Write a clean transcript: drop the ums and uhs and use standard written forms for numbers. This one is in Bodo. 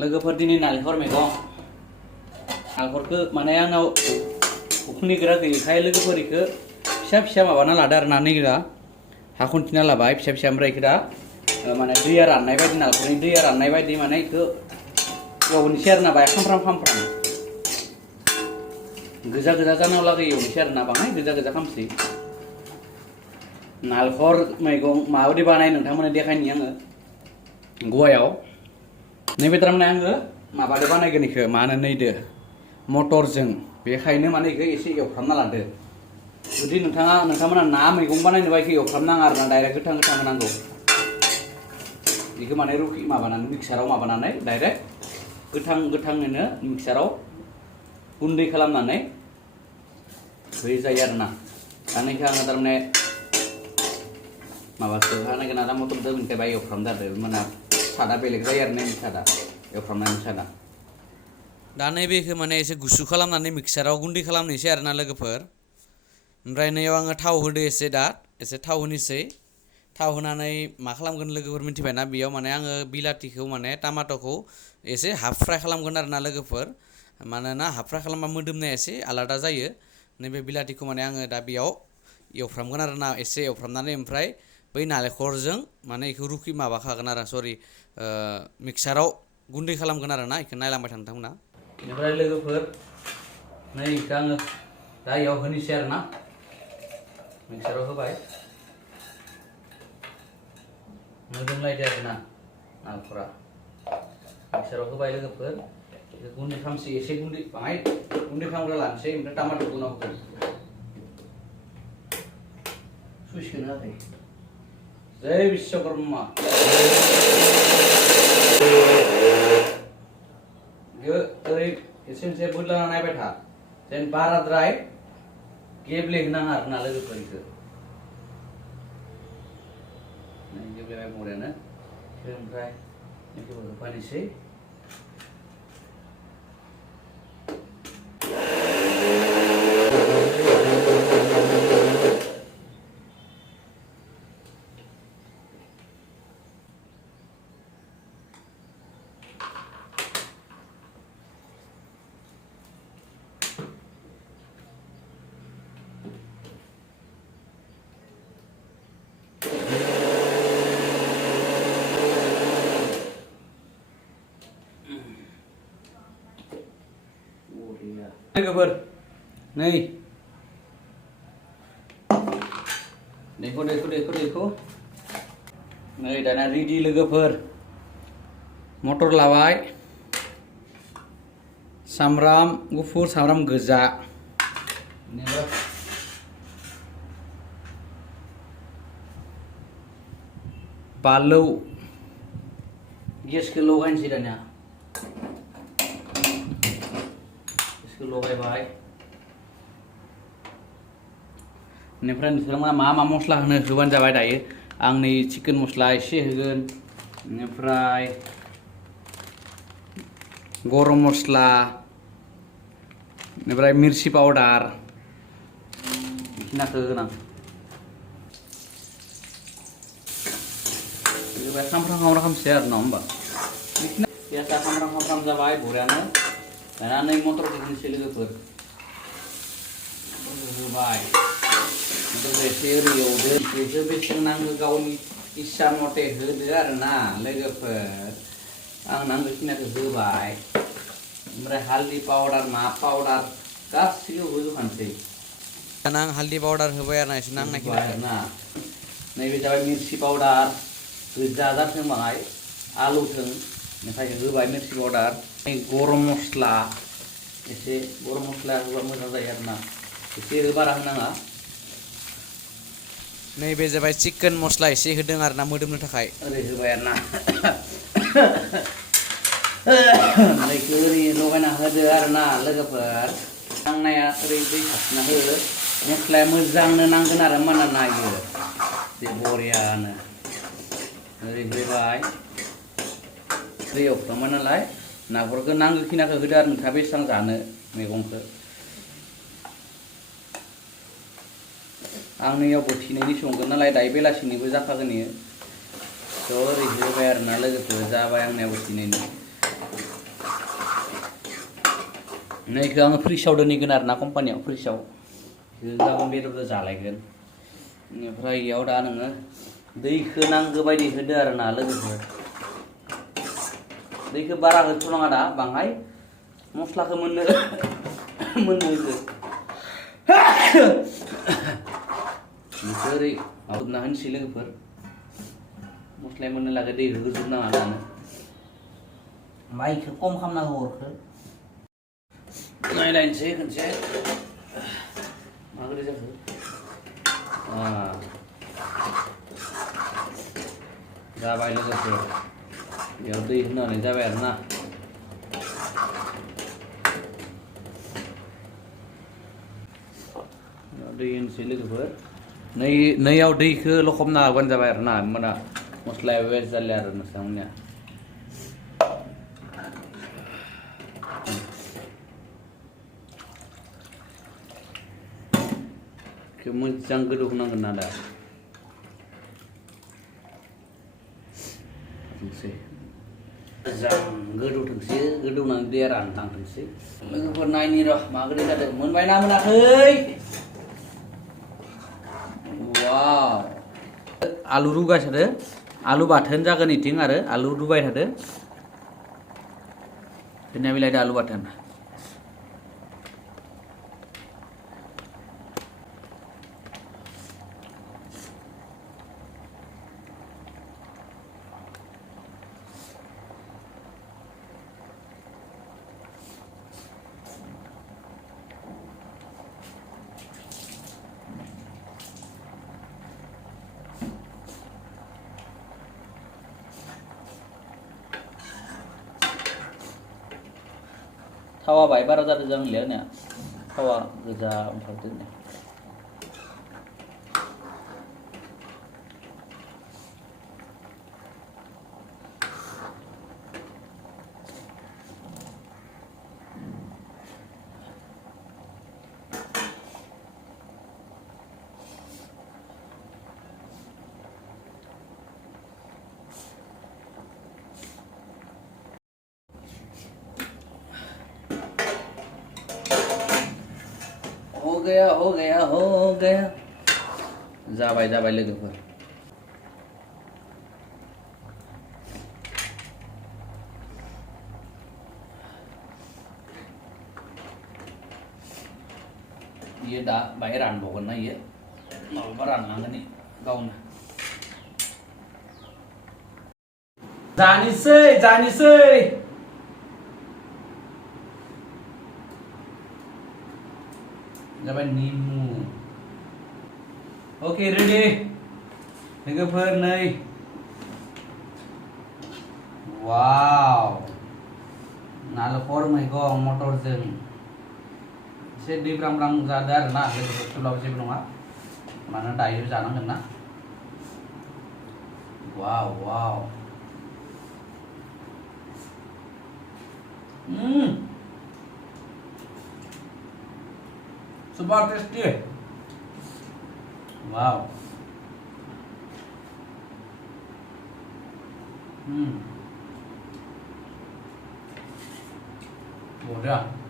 लोगोफोर दिनै नालेंखर मैगं नालेंखरखौ माने आंनाव उखुन्दै गोरा गैयैखाय लोगोफोर इखौ फिसा फिसा माबाना लादो आरो ना नैरा हा खन्थिना लाबाय फिसा फिसा ओमफ्राय इखौ दा माने दैया राननाय बायदि नालेंखरनि दैया राननाय बायदि माने इखौ एवनोसै आरो ना बाय खामफ्राम गोजा गोजा जानायाव लागै एवनोसै आरो ना बाङाय गोजा गोजा खामसै नालेंखर मैगं माबायदि बानाय नोंथांमोननो देखायनि आङो गवायाव नैबे थारमाने आङो माबादो बानायगोन इखौ मा होनो नैदो मटरजों बेखायनो माने इखौ एसे एवफ्रामना लादो जुदि नोंथांमोना ना मैगं बानायनोबा इखौ एवफ्रामनाङा आरो ना डाइरेक्ट गोथां गोथां होनांगौ बेखौ माने रुखि माबानानै मिक्साराव माबानानै डाइरेक्ट गोथाङैनो मिक्साराव गुन्दै खालामनानै होयो जायो आरो ना दानिखौ आङो थारमाने माबाखौ होनांगोन आरो मटरजों ओमफ्राय बाय एवफ्रामदो आरो माने सादा बेलेग जायो आरो नैनि सादा एवफ्रामनायनि सादा दा नैबेखौ माने एसे गुसु खालामनानै मिक्साराव गुन्दै खालामनोसै आरो ना लोगोफोर ओमफ्राय नैयाव आङो थाव होदो एसे थाव होनोसै थाव होनानै मा खालामगोन लोगोफोर मिथिबायना बेयाव माने आङो बिलाथिखौ माने टमाट'खौ एसे हाफ फ्राय खालामगोन आरो ना लोगोफोर मानोना हाफ फ्राय खालामबा मोदोमनाया एसे आलादा जायो नैबे बिलाथिखौ माने आङो दा बेयाव एवफ्रामगोन आरो ना एसे एवफ्रामनानै ओमफ्राय बै नालेंखरजों माने बेखौ माबाखागोन आरो सरि मिक्साराव गुन्दै खालामगोन आरो ना बेखौ नायलांबाय थानो नोंथांमोना बेनिफ्राय लोगोफोर नै बेखौ आङो दा बेयाव होनोसै आरो ना मिक्साराव होबाय मोदोमलायदो आरो ना नालेंखरा मिक्साराव होबाय लोगोफोर गुन्दै खालामसै एसे गुन्दै बाङाय गुन्दै खालामग्रा लानोसै ओमफ्राय टमाट'खौ उनाव होगोन सुइसखौनो होआखै जय बिश्वकर्मा ओरै एसे एसे बोदलाना नायबाय था जेन बाराद्राय गेब्लेहोनाङा आरो ना लोगोफोर इखौ गेब्लेबाय बरियानो ओमफ्राय बेखौ होफानोसै लोगोफोर नै देखो नै दाना रेडि लोगोफोर मटर लाबाय सामब्राम गुफुर सामब्राम गोजा बानलु गेसखौ लगायनोसै दानिया लगायबाय बेनिफ्राय नोंथांमोना मा मस्ला होबानो जाबाय दायो आं नै चिकेन मस्ला एसे होगोन बेनिफ्राय गरम मस्ला बेनिफ्राय मिर्चि पाउडार बेखिनिखौ होगोन आं खामफ्राम खालामसै आरो ना होमबा पियासा खामफ्राम जाबाय बरियानो दाना नै मटरखौ होनोसै लोगोफोर होबाय मटरखौ एसे ओरै एवदो बेखौ बेसेबां नांगौ गावनि इस्सा मथे होदो आरो ना लोगोफोर आं नांगौखिनिखौ होबाय ओमफ्राय हालदै पाउडार मा पाउडार गासैखौबो होजोबखानोसै दाना आं हालदै पाउडार होबाय आरो ना एसे नांनायखिनिखौ आरोना नैबे जाबाय मिर्चि पाउडार गोजा जाथों बाङाय आलौथों ओमफ्राय होबाय मिर्चि पाउडार गरम मस्ला एसे गरम मस्ला होबा मोजां जायो आरो ना एसे बारा होनाङा नैबे जाबाय चिकेन मस्ला एसे होदों आरो ना मोदोमनो थाखाय ओरै होबाय आरो ना ओरैखौ ओरै लगायना होदो आरो ना लोगोफोर नांनाया ओरै दै सारस्रिना हो मस्लाया मोजांनो नांगोन आरो होमबाना नायो बे बरियानो ओरै होबाय दै एवफ्रामबाय नालाय नाफोरखौ नांगौखिनिखौ होदो आरो नोंथाङा बेसेबां जानो मैगंखौ आं नैयाव बोथिनैनि संगोन नालाय दायो बेलासिनिबो जाखागोन इयो थ' ओरै होबाय आरो ना लोगोफोर जाबाय आंनिया बोथिनैनि नैखौ आङो फ्रिजआव दोनहैगोन आरो ना कम्पानियाव फ्रिजआव गाबोन बेदरजों जालायगोन बेनिफ्राय इयाव दा नोङो दैखौ नांगौ बायदि होदो आरो ना लोगोफोर दैखौ बारा होथ'नाङा दा बाङाय मस्लाखौ मोननो होदो बेखौ ओरै माबाना होनोसै लोगोफोर मस्लाया मोननो लागै दै होजोबनाङा दानो माइखौ खम खालामनांगौ अरखौ नायलायनोसै खनसे माबोरै जाखो जाबाय लोगोफोर बेयाव दै होनानै जाबाय आरो ना दै होनोसै लोगोफोर नैयाव दैखौ लखबना होबानो जाबाय आरो ना होमबाना मस्लाया वेस्ट जाले आरो नोंथांमोननिया मोजां गोदौ होनांगोन ना दा मोजां गोदौथोंसै गोदौनानै दैया रानलांथोंसै लोगोफोर नायनि र' माबोरै जादों मोनबायना मोनाखै वाव आलु रुगाय थादो आलु बाथोन जागोन इथिं आरो आलु रुबाय थादो जोंनिया बिलाइदो आलु बाथोन थावा बाय बारा जादों जांलिया होननाया थावा गोजा ओंखारदों हो गया जाबाय जाबाय लोगोफोर ये दा बाहाय रानबावगोन ना इयो माबा रानलांगोन गावनो जानोसै जाबाय निमु ओके रेडि लोगोफोर नै वाव नालेंखर मैगं मटरजों एसे दैब्रांब्रां जादों आरो ना लोगोफोर थेवब्लाबो जेबो नङा मानोना दायो जानांगोन ना वाव वाव super tasty wow udah